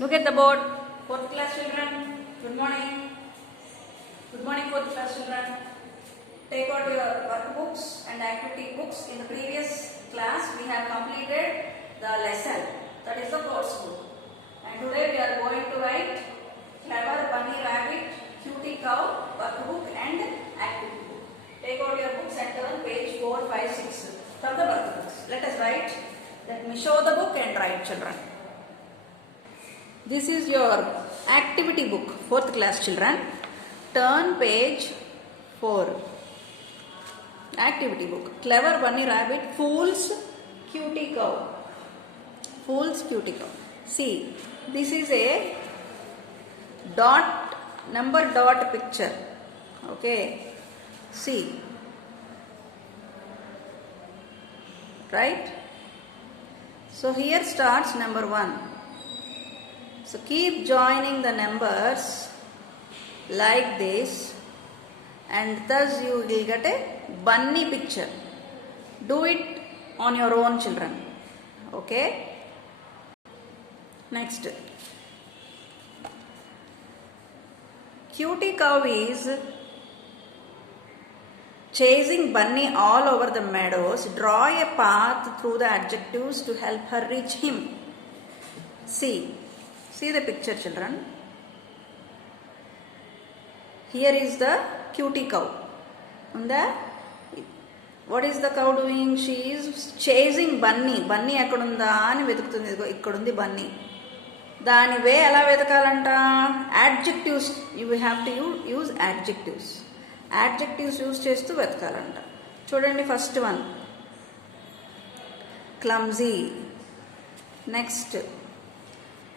Look at the board. 4th class children, good morning. Good morning 4th class children. Take out your workbooks and activity books. In the previous class we have completed the lesson, that is the course book. And today we are going to write Clever Bunny Rabbit, Cutie Cow, workbook and activity book. Take out your books and turn page 4, 5, 6 from the workbooks. Let us write. Let me show the book and write, children. This is your activity book, 4th class children. Turn page 4. Activity book. Clever Bunny Rabbit fools Cutie Cow. Fools Cutie Cow. See, this is a number dot picture. Okay. See. Right? So here starts number 1. So keep joining the numbers like this, and thus you will get a bunny picture. Do it on your own, children. Okay? Next. Cutie Cow is chasing Bunny all over the meadows. Draw a path through the adjectives to help her reach him. See the picture, children. Here is the cutie cow. What is the cow doing? She is chasing Bunny. Bunny ekkadunda ani vetukutundi. Ikkadundi Bunny. Dani way ela vedakalanta? Adjectives. You have to use adjectives. Adjectives use చేస్తూ వెతకాలంట. చూడండి, first one clumsy, next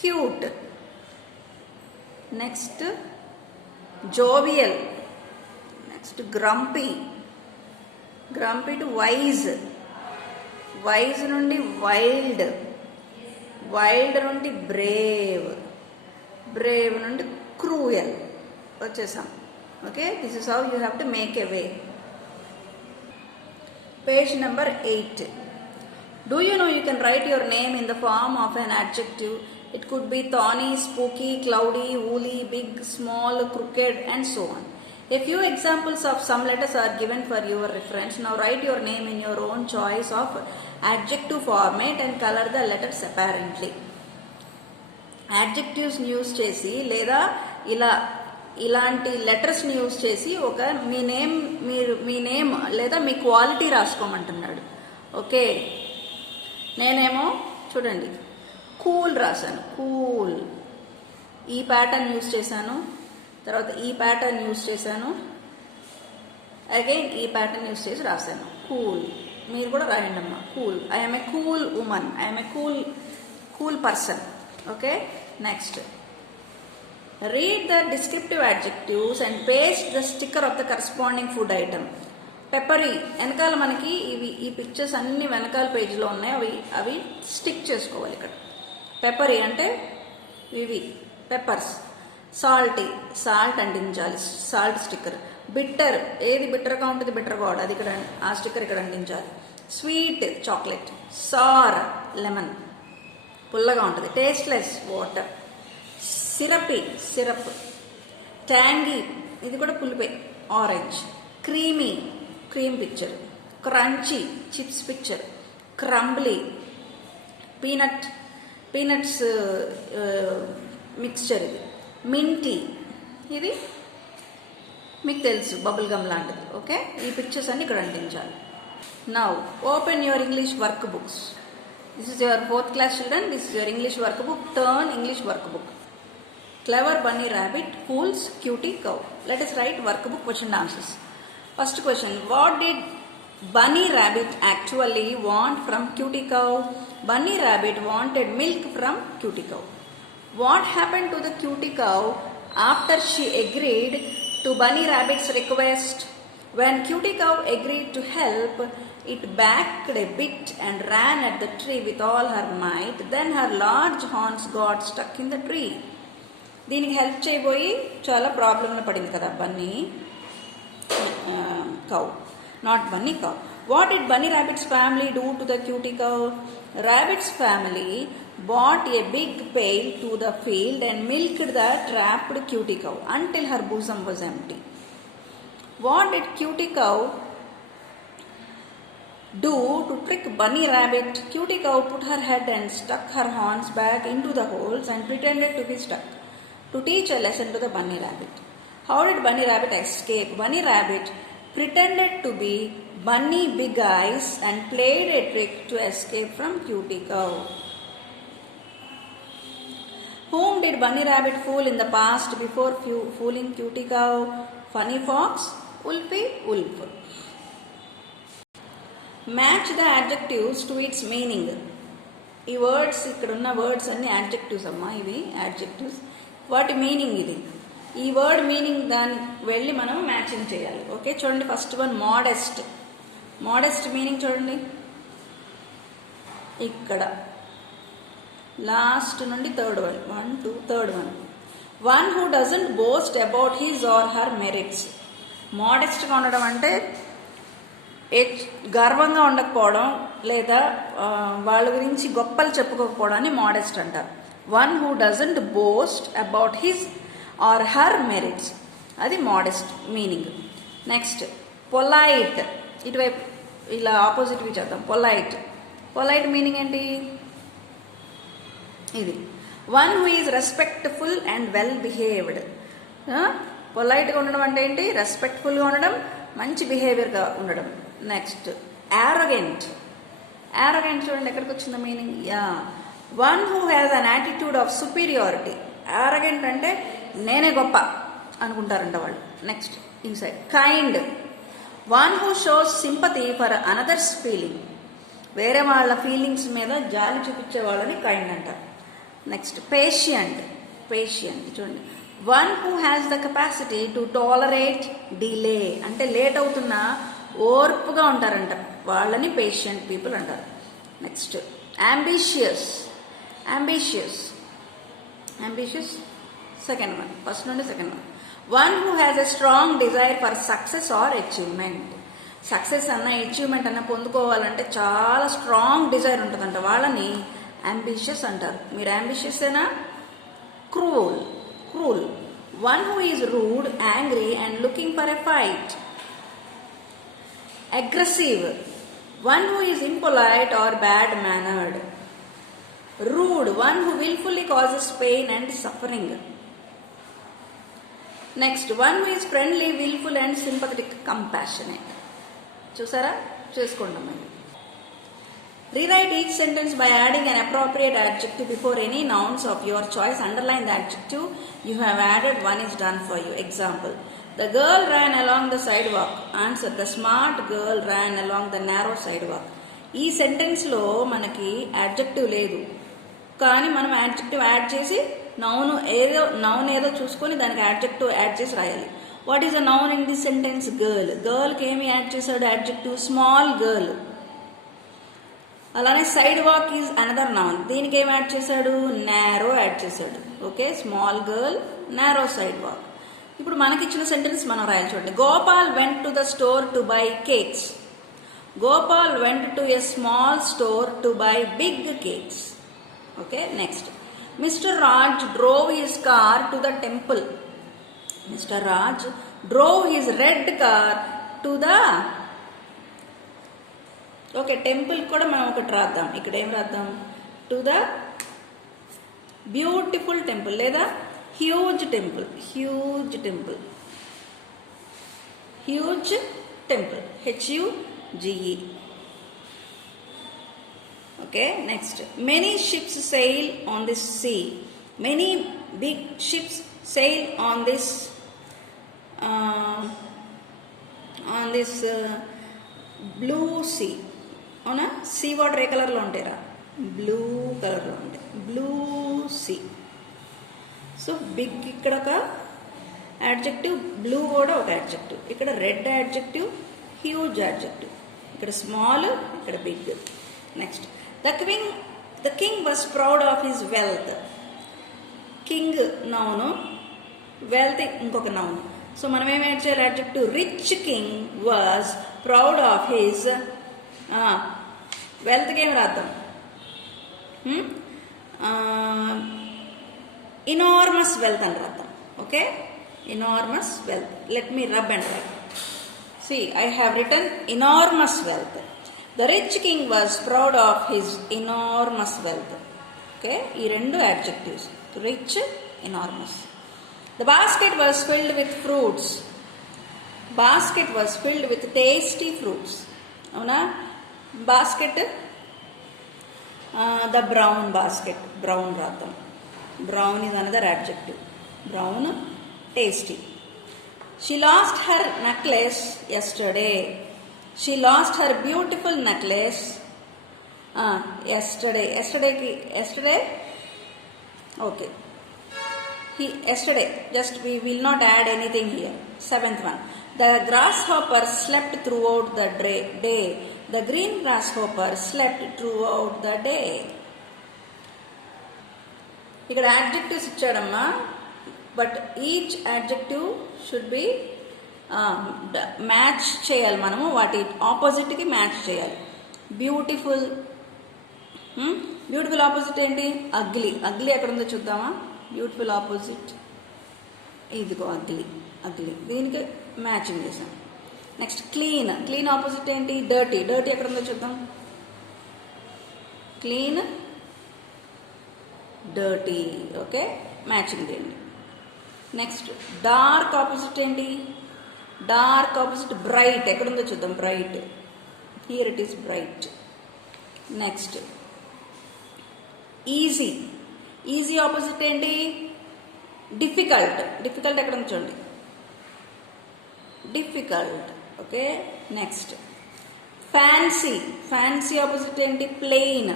cute, next jovial, next grumpy to wise, wise నుండి wild, wild నుండి brave, brave నుండి cruel వచ్చేసాం. Okay, this is how you have to make a way. Page number 8. Do you know you can write your name in the form of an adjective? It could be thorny, spooky, cloudy, woolly, big, small, crooked, and so on. A few examples of some letters are given for your reference. Now write your name in your own choice of adjective format and color the letters apparently. Adjectives use చేసి లేదా ఇలాంటి లెటర్స్ని యూజ్ చేసి ఒక మీ నేమ్ లేదా మీ క్వాలిటీ రాసుకోమంటున్నాడు. ఓకే, నేనేమో చూడండి కూల్ రాశాను. కూల్, ఈ ప్యాటర్న్ యూజ్ చేశాను. తర్వాత ఈ ప్యాటర్న్ యూజ్ చేశాను. అగైన్ ఈ ప్యాటర్న్ యూజ్ చేసి రాశాను. కూల్. మీరు కూడా రాయండి అమ్మా. Cool. I'm a cool woman. I'm a cool person. Okay, next. Read the descriptive adjectives and paste the sticker of the corresponding food item. Peppery, వెనకాల మనకి ఈ పిక్చర్స్ అన్ని వెనకాల పేజీలో ఉన్నాయి. అవి స్టిక్ చేసుకోవాలి ఇక్కడ. పెప్పరీ అంటే ఇవి పెప్పర్స్. సాల్టీ, సాల్ట్ అంటించాలి, సాల్ట్ స్టిక్కర్. బిట్టర్, ఏది బిట్టర్గా ఉంటుంది బిట్టర్ గాడ్, అది ఇక్కడ ఆ స్టిక్కర్ ఇక్కడ అంటించాలి. Sweet, chocolate. సార్, లెమన్, పుల్లగా ఉంటుంది. Tasteless, water. Syrupy, syrup. Tangy, ఇది కూడా పులిపే, orange. Creamy, cream picture. Crunchy, chips picture. Crumbly, peanuts mixture. ఇది మింటీ, ఇది మీకు తెలుసు బబుల్ గమ్ లాంటిది. ఓకే, ఈ పిక్చర్స్ అన్ని ఇక్కడ అంటించాలి. Now open your English work books. This is your 4th class children. This is your English workbook. Turn English workbook. Clever Bunny Rabbit fools Cutie Cow. Let us write workbook question and answers. First question. What did Bunny Rabbit actually want from Cutie Cow? Bunny Rabbit wanted milk from Cutie Cow. What happened to the Cutie Cow after she agreed to Bunny Rabbit's request? When Cutie Cow agreed to help, it backed a bit and ran at the tree with all her might. Then her large horns got stuck in the tree. దీనికి హెల్ప్ చేయబోయి చాలా ప్రాబ్లంలో పడింది కదా Bunny cow, not Bunny cow. What did Bunny Rabbit's family do to the Cutie Cow? Rabbit's family bought a big pail to the field and milked the trapped cutie cow until her bosom was empty. What did cutie cow do to trick Bunny Rabbit? Cutie cow put her head and stuck her horns back into the holes and pretended to be stuck to teach a lesson to the Bunny Rabbit. How did Bunny Rabbit escape? Bunny Rabbit pretended to be Bunny Big Eyes and played a trick to escape from Cutie Cow. Whom did Bunny Rabbit fool in the past before fooling Cutie Cow? Funny Fox, Wolfie, Wolf. Match the adjectives to its meaning. ఈ వర్డ్స్ ఇక్కడ ఉన్న వర్డ్స్ అన్ని యాడ్జెక్టివ్స్ అమ్మా, ఇవి యాడ్జెక్టివ్స్. వాటి మీనింగ్ ఇది. ఈ word meaning దాన్ని వెళ్ళి మనం మ్యాచింగ్ చేయాలి. ఓకే, చూడండి. First one modest. Modest meaning చూడండి ఇక్కడ లాస్ట్ నుండి third one. One who doesn't boast about his or her merits. మోడెస్ట్గా ఉండడం అంటే గర్వంగా ఉండకపోవడం లేదా వాళ్ళ గురించి గొప్పలు చెప్పుకోకపోవడాన్ని మోడెస్ట్ అంటారు. One who doesn't boast about his or her merits, అది మోడెస్ట్ మీనింగ్. Next polite. ఇటువైపు ఇలా ఆపోజిట్వి చేద్దాం. పొలైట్. పొలైట్ మీనింగ్ ఏంటి? ఇది one who is respectful and well behaved. పొలైట్గా ఉండడం అంటే ఏంటి? రెస్పెక్ట్ఫుల్గా ఉండడం, మంచి బిహేవియర్గా ఉండడం. Next arrogant. యారోగెంట్ చూడండి ఎక్కడికి వచ్చింది meaning. One who has an attitude of superiority. Arrogant అంటే నేనే గొప్ప అనుకుంటారంట వాళ్ళు. నెక్స్ట్ ఈ side kind. One who shows sympathy for another's feeling. వేరే వాళ్ళ ఫీలింగ్స్ మీద జాలి చూపించే వాళ్ళని కైండ్ అంటారు. Next patient. పేషియంట్ చూడండి. One who has the capacity to tolerate delay. అంటే లేట్ అవుతున్నా ఓర్పుగా ఉంటారంట, వాళ్ళని పేషియంట్ పీపుల్ అంటారు. Next ambitious. Ambitious second one, first నుండి second one. One who has a strong desire for success or achievement. Success అన్న achievement అన్న పొందుకోవాలంటే చాలా స్ట్రాంగ్ డిజైర్ ఉంటుందంట, వాళ్ళని అంబిషియస్ అంటారు. మీరు అంబిషియసేనా? Cruel. One who is rude, angry and looking for a fight. Aggressive. One who is impolite or bad mannered. Rude. One who willfully causes pain and suffering. Next, one who is friendly, willful and sympathetic, compassionate. చూసారా? చేసుకోండి. Rewrite each sentence by adding an appropriate adjective before any nouns of your choice. Underline the adjective you have added. One is done for you. Example: the girl ran along the sidewalk. Answer: the smart girl ran along the narrow sidewalk. ఈ సెంటెన్స్లో మనకి యాడ్జెక్టివ్ లేదు, కానీ మనం adjective add చేసి నౌన్ ఏదో చూసుకొని దానికి యాడ్జెక్టివ్ యాడ్ చేసి రాయాలి. What is a noun in this sentence? Girl. గర్ల్కి ఏమి యాడ్ చేశాడు యాడ్జెక్టివ్? Small girl. అలానే sidewalk is another noun. దీనికి ఏం యాడ్ చేశాడు? నారో యాడ్ చేశాడు. Okay, small girl, narrow sidewalk. ఇప్పుడు మనకిచ్చిన సెంటెన్స్ మనం రాయాలి. చూడండి. Gopal went to the store to buy cakes. Gopal went to a small store to buy big cakes. Okay, next. Mister Raj drove his car to the temple. Mister Raj drove his red car to the okay temple కూడా మనం ఒకటి రాద్దాం. ఇక్కడ ఏం రాద్దాం? To the beautiful temple లేదా huge temple. Huge temple. Huge temple. HUGE. Okay, next. Many ships sail on this sea. Many big ships sail on this blue sea. అవునా? Sea water ఏ కలర్లో ఉంటాయిరా? బ్లూ కలర్లో ఉంటాయి. Blue sea. సో బిగ్ ఇక్కడ ఒక adjective, blue కూడా ఒక యాడ్జెక్టివ్. ఇక్కడ రెడ్ యాడ్జెక్టివ్, హ్యూజ్ యాడ్జెక్టివ్. ఇక్కడ స్మాల్, ఇక్కడ big. Next. The king was proud of his wealth. King noun, wealth ఇంకొక నౌను. సో మనం ఏం యాడ్ చేయాలి? Adjective. Rich king was proud of his వెల్త్కి ఏమి రాద్దాం? enormous wealth and ratham. Okay, enormous wealth. Let me rub and write. See, I have written enormous wealth. The rich king was proud of his enormous wealth. Okay, ee rendu adjectives. Rich, enormous. The basket was filled with fruits. Basket was filled with tasty fruits. Avuna? Basket, the brown basket. Brown ratham. Brown is another adjective. Brown, tasty. She lost her necklace yesterday. She lost her beautiful necklace yesterday. Yesterday? Okay. Yesterday. Just we will not add anything here. 7th one. The grasshopper slept throughout the day. The green grasshopper slept throughout the day. ఇక్కడ adjectives ఇచ్చాడమ్మా. But each adjective should be match చేయాలి. మనము వాటి ఆపోజిట్కి match చేయాలి. Beautiful, beautiful opposite ఏంటి? Ugly. Ugly ఎక్కడ ఉందో చూద్దామా? బ్యూటిఫుల్ ఆపోజిట్ ఇదిగో అగ్లీ. అగ్లీ దీనికి మ్యాచింగ్ చేసాం. Next clean. క్లీన్ ఆపోజిట్ ఏంటి? డర్టీ. డర్టీ ఎక్కడ ఉందో చూద్దాం. Clean, dirty. ఓకే, మ్యాచింగ్ చేయండి. నెక్స్ట్ డార్క్ ఆపోజిట్ ఏంటి? Dark opposite bright. ఎక్కడుందో చూద్దాం. Bright. Here it is bright. Next easy. Easy opposite ఏంటి? డిఫికల్ట్. డిఫికల్ట్ ఎక్కడుందో చూడండి. Difficult. Okay, next fancy. Fancy opposite ఏంటి? Plain.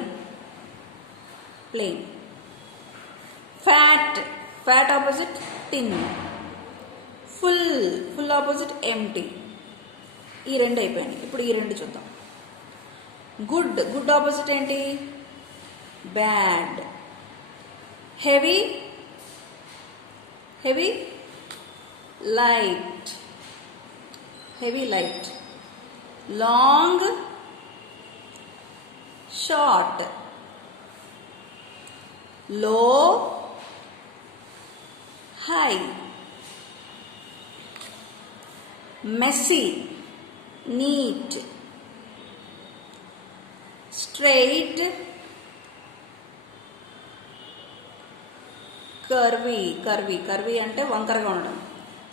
Plain. Fat. Fat opposite thin. Full. Full opposite empty. ఈ రెండు అయిపోయినాయి. ఇప్పుడు ఈ రెండు చూద్దాం. గుడ్. గుడ్ ఆపోజిట్ ఏంటి? Bad. Heavy. Heavy, light. Heavy, light. Long, short. Low, high. Messy, neat. Straight, curvy. Curvy. Curvy అంటే వంకరగా ఉండడం.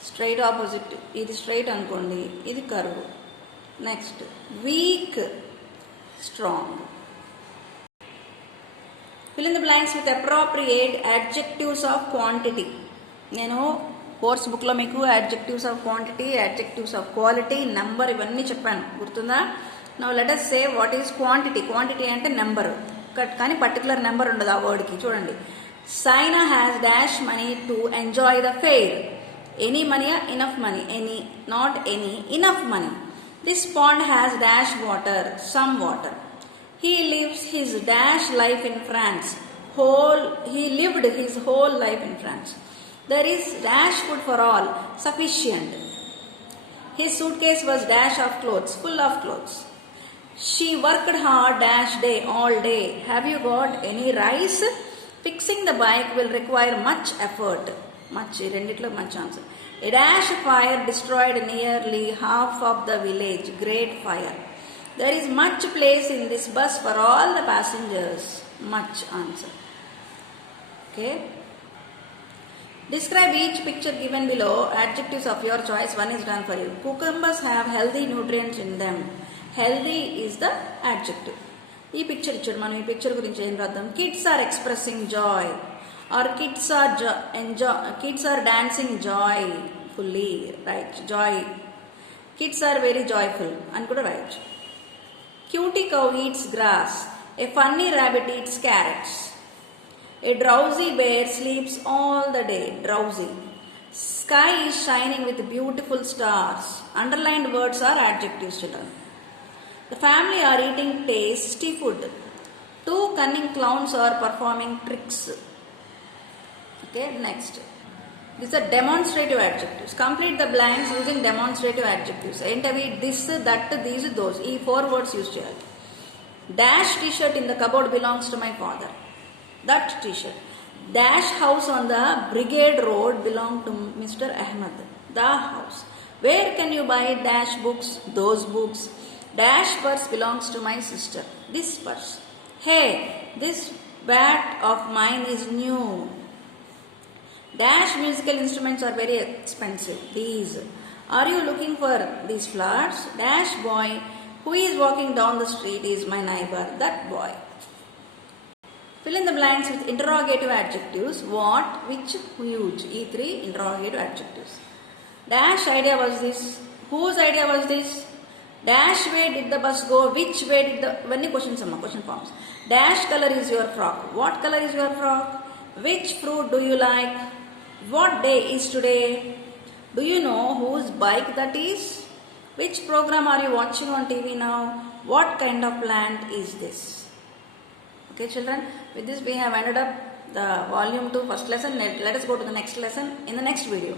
Straight opposite. ఇది స్ట్రైట్ అనుకోండి, ఇది curve. Next week, strong. Fill in the blanks with appropriate adjectives of quantity. నేను కోర్స్ బుక్లో మీకు adjectives of quantity, adjectives of quality, number ఇవన్నీ చెప్పాను, గుర్తుందా? Now let us say what is quantity. Quantity అంటే నెంబర్, కానీ పర్టికులర్ నెంబర్ ఉండదు ఆ వర్డ్కి. చూడండి, Saina has dash money to enjoy the fair. Any money? Enough money. Any, not any, enough money. This pond has dash water, some water. He lives his dash life in France. He lived his whole life in France. There is dash food for all, sufficient. His suitcase was dash of clothes, full of clothes. She worked hard dash day, all day. Have you got any rice? Fixing the bike will require much effort. Much, renditlo much answer. A dash fire destroyed nearly half of the village. Great fire. There is much place in this bus for all the passengers. Much answer. Okay. Describe each picture given below. Adjectives of your choice. One is done for you. Cucumbers have healthy nutrients in them. Healthy is the adjective. ఈ picture ఇచ్చాడు. మనం ఈ picture గురించి ఏం రాద్దాం? Kids are expressing joy, or kids are dancing joyfully. Right. Joy. Kids are very joyful అని కూడా రాయొచ్చు. Cutie cow eats grass. A funny rabbit eats carrots. A drowsy bear sleeps all the day. Drowsy. Sky is shining with beautiful stars. Underlined words are adjectives, children. The family are eating tasty food. Two cunning clowns are performing tricks. Okay, next. These are demonstrative adjectives. Complete the blanks using demonstrative adjectives. Entavi this, that, these, those. ఈ 4 words use చేయాలి. Dash t-shirt in the cupboard belongs to my father. That t-shirt. Dash house on the Brigade Road belonged to Mr. Ahmed. The house. Where can you buy dash books? Those books. Dash purse belongs to my sister. This purse. Hey, this bat of mine is new. Dash musical instruments are very expensive. These. Are you looking for these flowers? Dash boy who is walking down the street is my neighbor. That boy. Fill in the blanks with interrogative adjectives. What, which, huge. E3 interrogative adjectives. Dash idea was this. Whose idea was this? Dash way did the bus go? Which way did the... When question forms. Dash color is your frock. What color is your frock? Which fruit do you like? What day is today? Do you know whose bike that is? Which program are you watching on TV now? What kind of plant is this? Okay, children, with this we have ended up the volume 2 first lesson. Let us go to the next lesson in the next video.